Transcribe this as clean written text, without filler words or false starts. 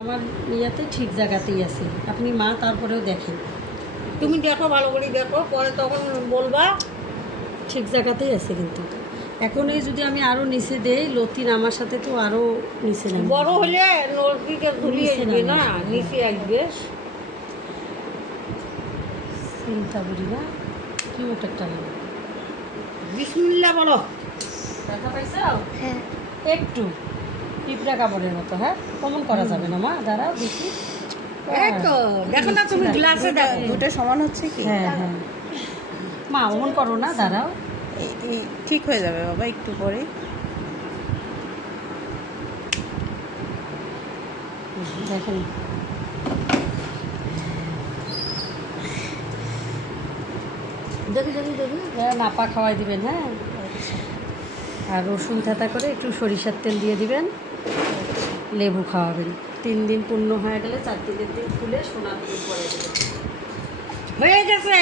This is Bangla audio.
আমার ইয়াতে ঠিক জায়গাতেই আছে, আপনি মা তারপরেও দেখেন। তুমি দেখো, ভালো করে দেখো, পরে তখন বলবা। ঠিক জায়গাতেই আছে কিন্তু। এখন এই যদি আমি আরও নিচে দেই, লতি নামার সাথে তো আরও নিচে নামবে। বড় হলে নদীতে ধুলিয়ে নিচে আসবে না, নামবে। নিচে আসবে। চিন্তা করি না, কিউট একটা লাগে। বিসমিল্লাহ বলো। ব্যথা পাইছো? হ্যাঁ। একটু পিঁপড়া কাপড়ের মতো। হ্যাঁ, কমন করা যাবে না মা, দাঁড়াও দেখি। এই তো দেখো না, তুমি গ্লাসে দেখো। দুটো সমান হচ্ছে কি? হ্যাঁ হ্যাঁ মা, অমন করো না, দাঁড়াও। এই ঠিক হয়ে যাবে বাবা, একটু পরে। দেখেন, দেখি দেখি দেখি। নাপা খাওয়াই দিবেন। হ্যাঁ, আর রসুন থেতা করে একটু সরিষার তেল দিয়ে দিবেন, লেবু খাওয়াবেন। 3 দিন পূর্ণ হয়ে গেলে 4 দিনের দিন খুলে সোনার দুধ পরে দেবেন। হয়ে গেছে।